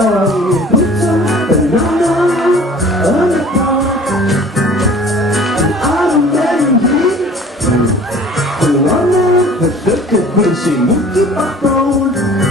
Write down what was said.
Oh, put some banana on the pot. And I don't let him eat. Banana, verschrikkelijk, kun je moetje patroon.